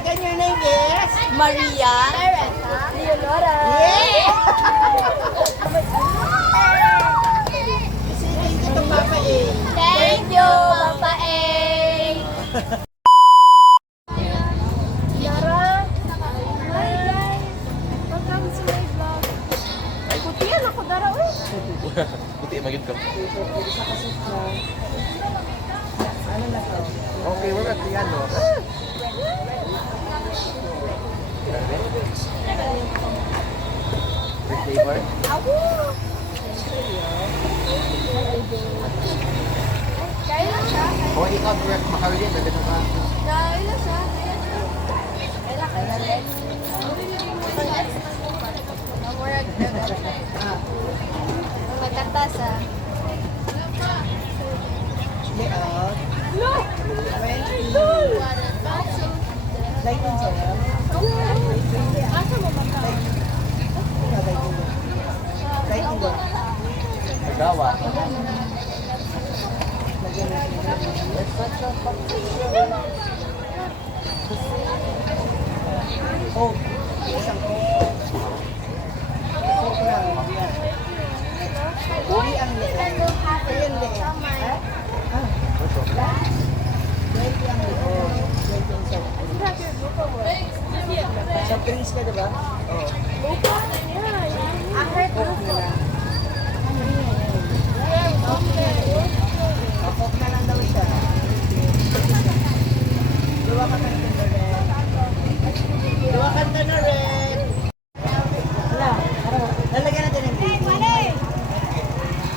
again, your name is? Maria. Leonora. Yeah! Sige, ito Papa A. Thank you, Papa A. Yara. Hi guys. Welcome to my vlog. Ay, kutiyan ako dara eh. Buti magid ko. Ano na to? Okay, wala tiyan no. Flavor. Kaya siya. O ikaw direct makarili na dito ka. Kaya siya. Magkatas ah. Layout. No! 20. Lighting sa'yo. Asa mo ba ka? Lighting ba? Magawa. Oh, isang Coke. Coke lang. Uli ang leeg. Uli ang leeg. Ah, 20 ang leeg. 20 ang soft drinks. Soft drinks ka, diba? Oo. Coke na lang. Oh, Coke na lang daw siya. Dua ka na rin. Dua ka na rin. Wala. Lalagyan natin ng green.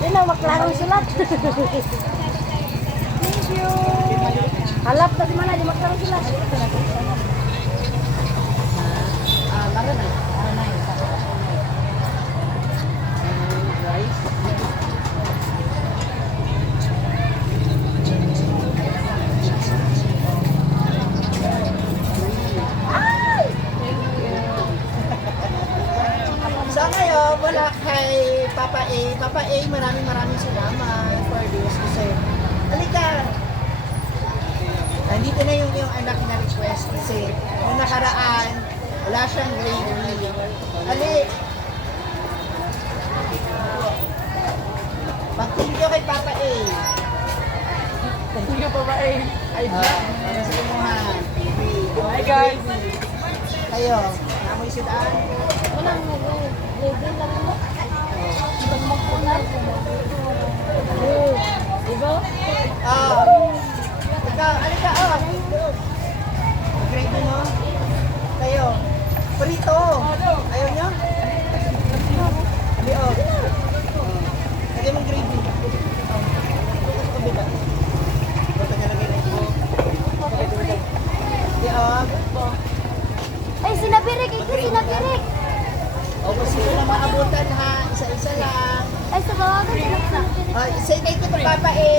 Yun na, maklarong sulat. Thank you. Halap na si Mana, di maklarong sulat. Mara na. Rice. So ngayon, wala kay Papa A. Papa A, maraming salamat for this. Kasi, halika. Nandito na yung anak na request kasi yung nakaraan, wala siyang gravy. Ali. Pag-thank you kay Papa A. Thank you, Papa A. Para sa lumuhan. Hi, guys. Kayo, namoy sidaan. Walang ready lang mo. Pag magpunar ko mo. Diba? Ikaw, alika, Gravy mo? Kayo, prito. Ayaw nyo? Ali, lagay mong gravy. Bukas ko biba. Bukas ka lagay mo. Ay, sinabirik! Ito sinabirik! O kung sino na maabutan ha, isa-isa lang. Ay, sa bawagan sila sinabirik. Say thank you to Papa A.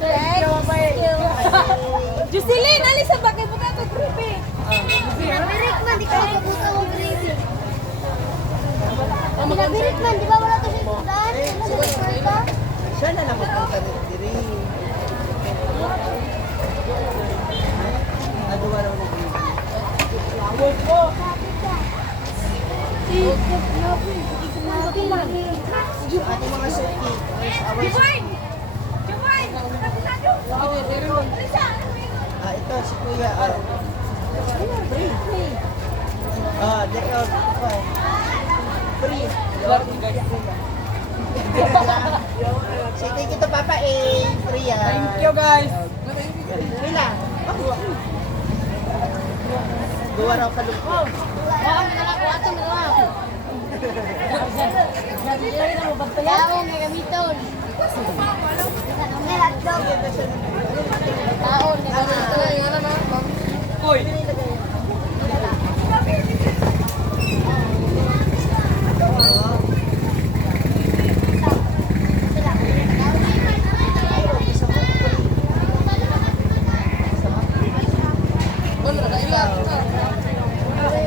Thank you. Jocelyn, alis sa bagay mo ka ito, creepy. Sinabirik man, di ka magkabuta mong creepy. Sinabirik man, di ba wala ito siya sudan? Sinabirik ka? Siya na lang magpunta diri. Aduwa raw na gravy. Ating mga suki. Ito si Kuya. Free. Free. Say thank you to Papa A. Free yan. Thank you, guys. Free lang. Duwa raw kalungkot. Kaya mo may gamiton. May hotdog. Taon, may gamiton. Uy.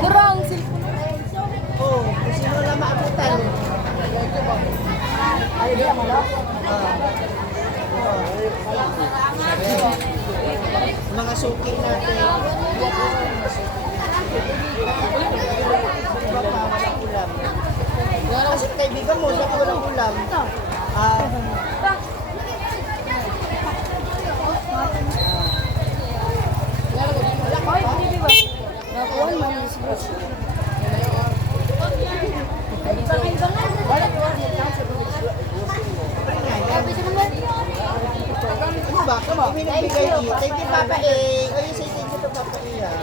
Kurang Oh, kung sino lang maabutan. Ay, di mo lo. Mga suki natin. kaibigan mo, sa walang ulam. Ah, ano ba? Kami nagbigay ni. Thank you, Papa A. O, you say thank you to Papa A, ha?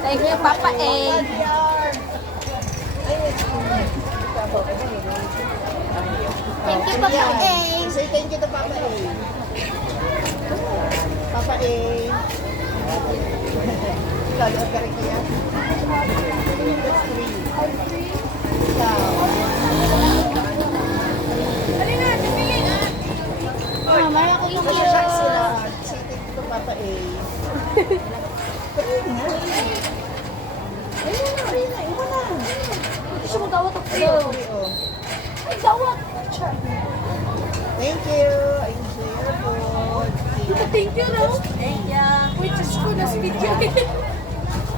Thank you, Papa A. Thank you, Papa A. Say thank you to Papa A. Papa A. Lalo ka rin kaya? That's three. Ikaw. Mama, ako yung Kasi siya sila. Say thank you to Papa A. Ayun na. Iwan na. Gusto mo dawat ako Ayun, oh. Ay, dawat! Thank you. I enjoy your food. Thank you, no? Thank you. Wait, just ko na video.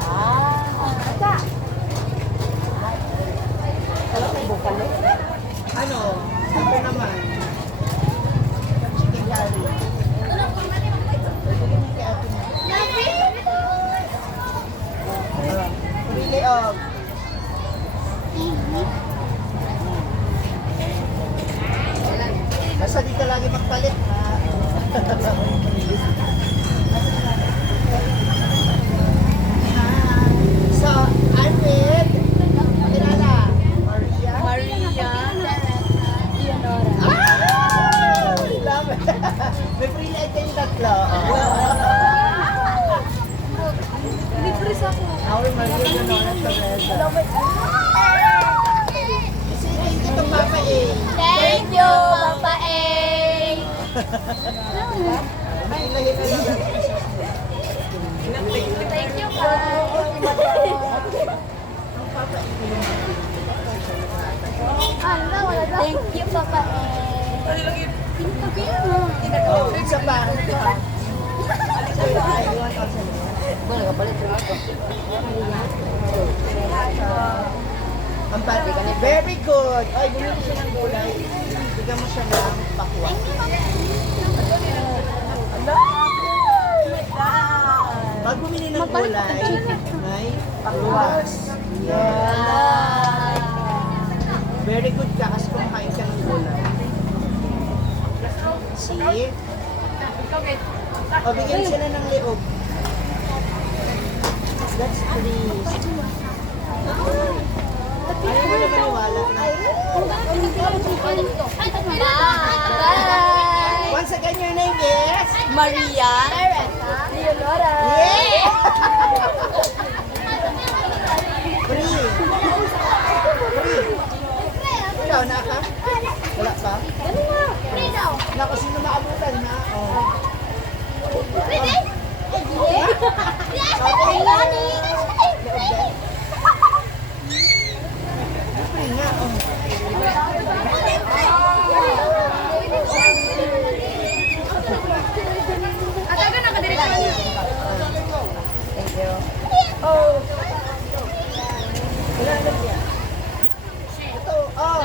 Ata. Ano? Ito naman. Chicken curry. Pwede kay ate mo. Pili of. Basta dito lagi magpalit, ha? So, I'm with Kilala. Maria. Ah! Love it. May free light kayong tatlo. Libre sa ako. Ako yung Maria Leonora Torreza. Kasi thank you to Papa A. Thank you, Papa A. Ay, lahi na lang. Thank you, pa. Thank you, Papa A. Oh, isa pa. Ay, iwan ka ang pati ka ni. Very good. Ay, bumili siya ng gulay. Bigyan mo siya ng pakwa. Pag bumili ng gulay, may pakwas. Yeah. Very good ka kasi kumakain ka ng gulay. See? O, bigyan sila ng liog. That's three. Ayaw mo na maniwala na. Bye! Once again, your name is? Maria Leonora. Yeah! Free. Free. Ikaw, na ka? Wala pa? Naku, sino maabutan na? Oh. Free nga, oh. Thank you. Oh. Wala na siya. Ito, oh.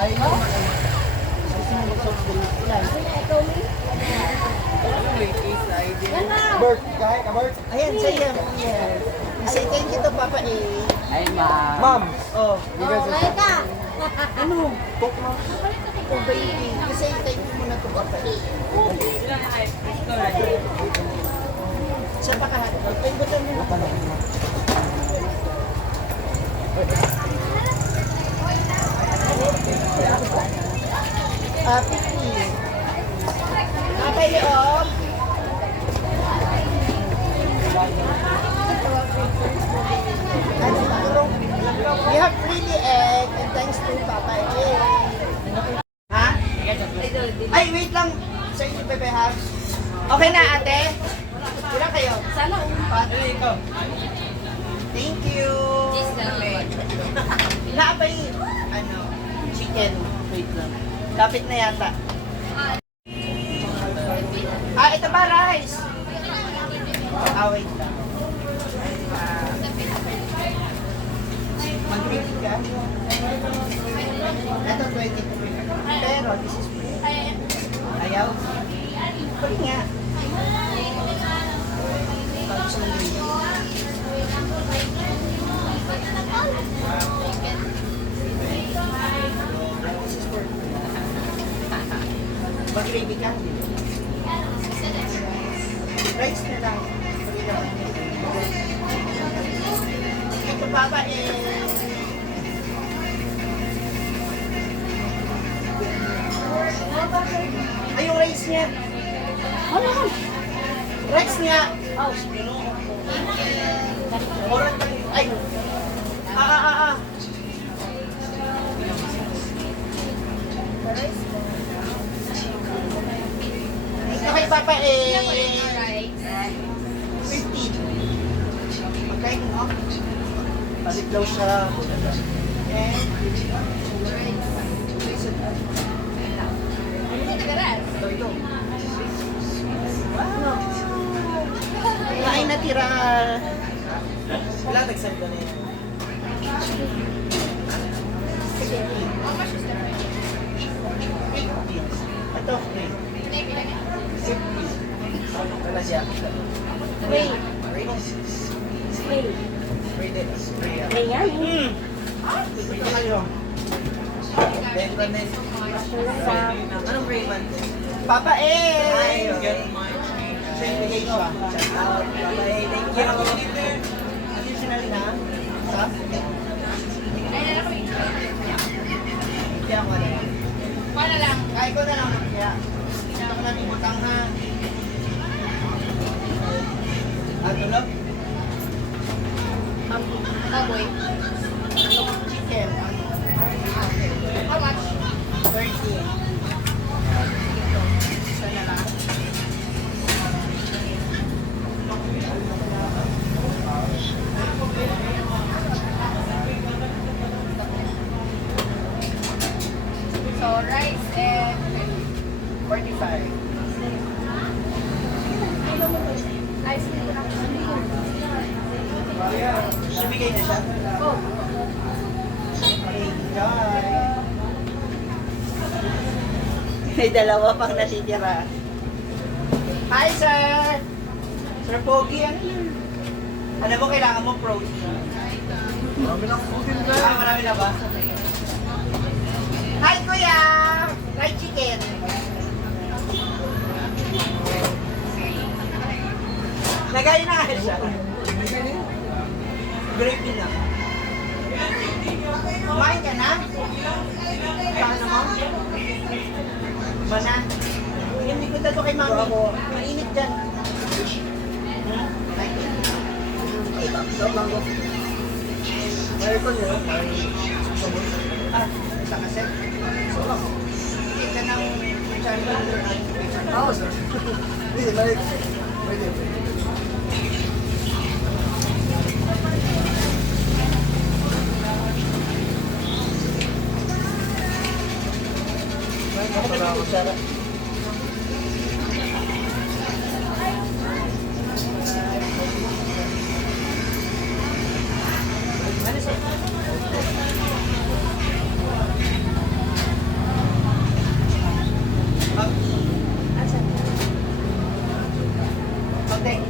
Ay, no. Gusto mo mag-soft drink? Ilan? Bert, kahit ka Bert? Ayan, sa'yo. Yes. Say thank you to Papa A. Ay, ma'am. Oh. Ka. Ano? Coke mo? Oh, baby. Kasi thank you muna to Papa A. Siya pa kahit. Pagbutan mo na. Picky. Kapay loob. We have really egg and thanks to Papa A. Ha? Ay, wait lang. Sa inyo, Pepe, ha? Okay na, ate? Ilan kayo? Sana Ikaw. Thank you. Napay, ano, chicken. Wait lang. Lapit na yata. Ah, ito ba, rice? Ah, wait lang. ah. Ito 20. Pero this is free. Ayaw? Pwede nga. Tapos ang gravy. This is for mag-gravy ka? Rice na lang. Ito papa ay, yung rice niya. Ano? Rice niya. Oh, Oran pa rin. Ay. Ito kay Papa 15. Magkain mo. Balik daw siya. And ito. Wow. Kain na tira. Wala, nag-send na yan. Ito, free. Wala siya. Wait. Wait. Free din. Free yan. Ayan. Ito kayo. Then, anong free man? Papa Ay, Eh! okay. Siya bigay ko ah. Shout out. Papa Eh, thank you. Additional na. Ha? Hindi ako na lang. Paano lang? Kaya ko na lang kaya. Hindi ako namin butang ha. Tulog? Baboy. Chicken. How much? 30. Isa na lang. So, rice and 45. ice cream ko na. Sumigay na siya? Oh. Enjoy! May dalawa pang natitira. Hi, sir! Sir Pogi, ano yun? Alam mo, kailangan mo protein. Marami lang po din na. Marami na ba? Hi, kuya! Fried chicken. Nagay na nga siya. Gravy na. Kumain ka na? Paano mo? Mana? Hindi ko to kay mami. Mainit dyan. Mayroon yun. Ah, isa kasi. Kita ng charger at picture. Oo, sir. Pwede, balik. Pwede. Ako na dito, Sarah. Ano sa... Okay.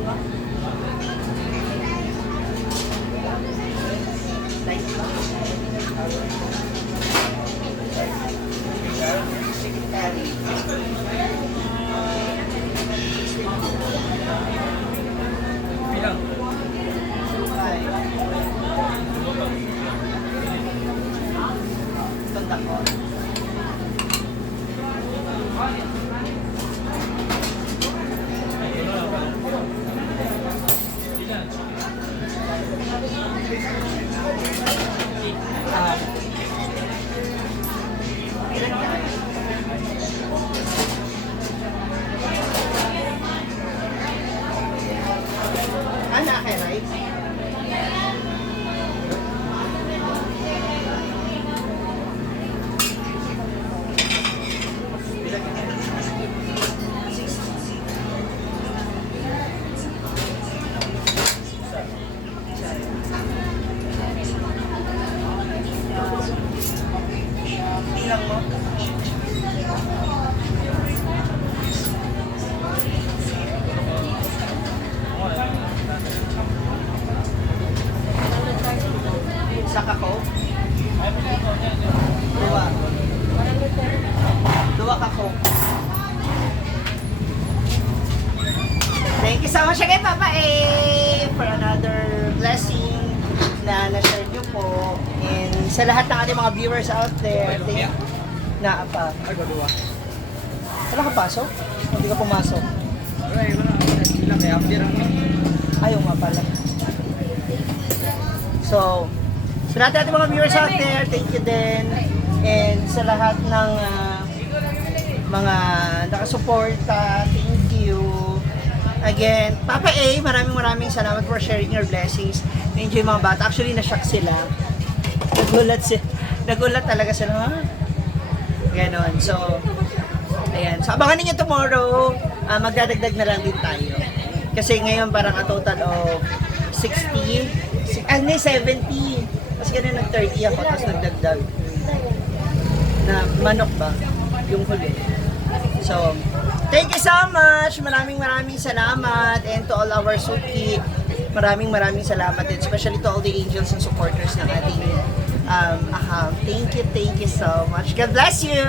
Ano kay rice? you so much again, Papa A, for another blessing na na-share niyo po. And sa lahat ng ating mga viewers out there, thank na pa. Ay, gaduwa. Wala ka pasok? Hindi ka pumasok? Ay, wala. Sila kaya update ang Ayaw nga pala. So, sa lahat ng ating mga viewers out there, thank you din. And sa lahat ng mga nakasuporta, thank you. Again, Papa A, maraming salamat for sharing your blessings. Na-enjoy yung mga bata. Actually, na-shock sila. Nagulat talaga sila. Ha? Ganon. So, ayan. So, abangan ninyo tomorrow. Magdadagdag na lang din tayo. Kasi ngayon parang a total of 60. 70. Kasi ganun nag-30 ako, tapos nagdagdag. Na manok ba? Yung huli. So, thank you so much. Maraming salamat. And to all our Suki, maraming salamat. And especially to all the angels and supporters ng ating account. Thank you so much. God bless you!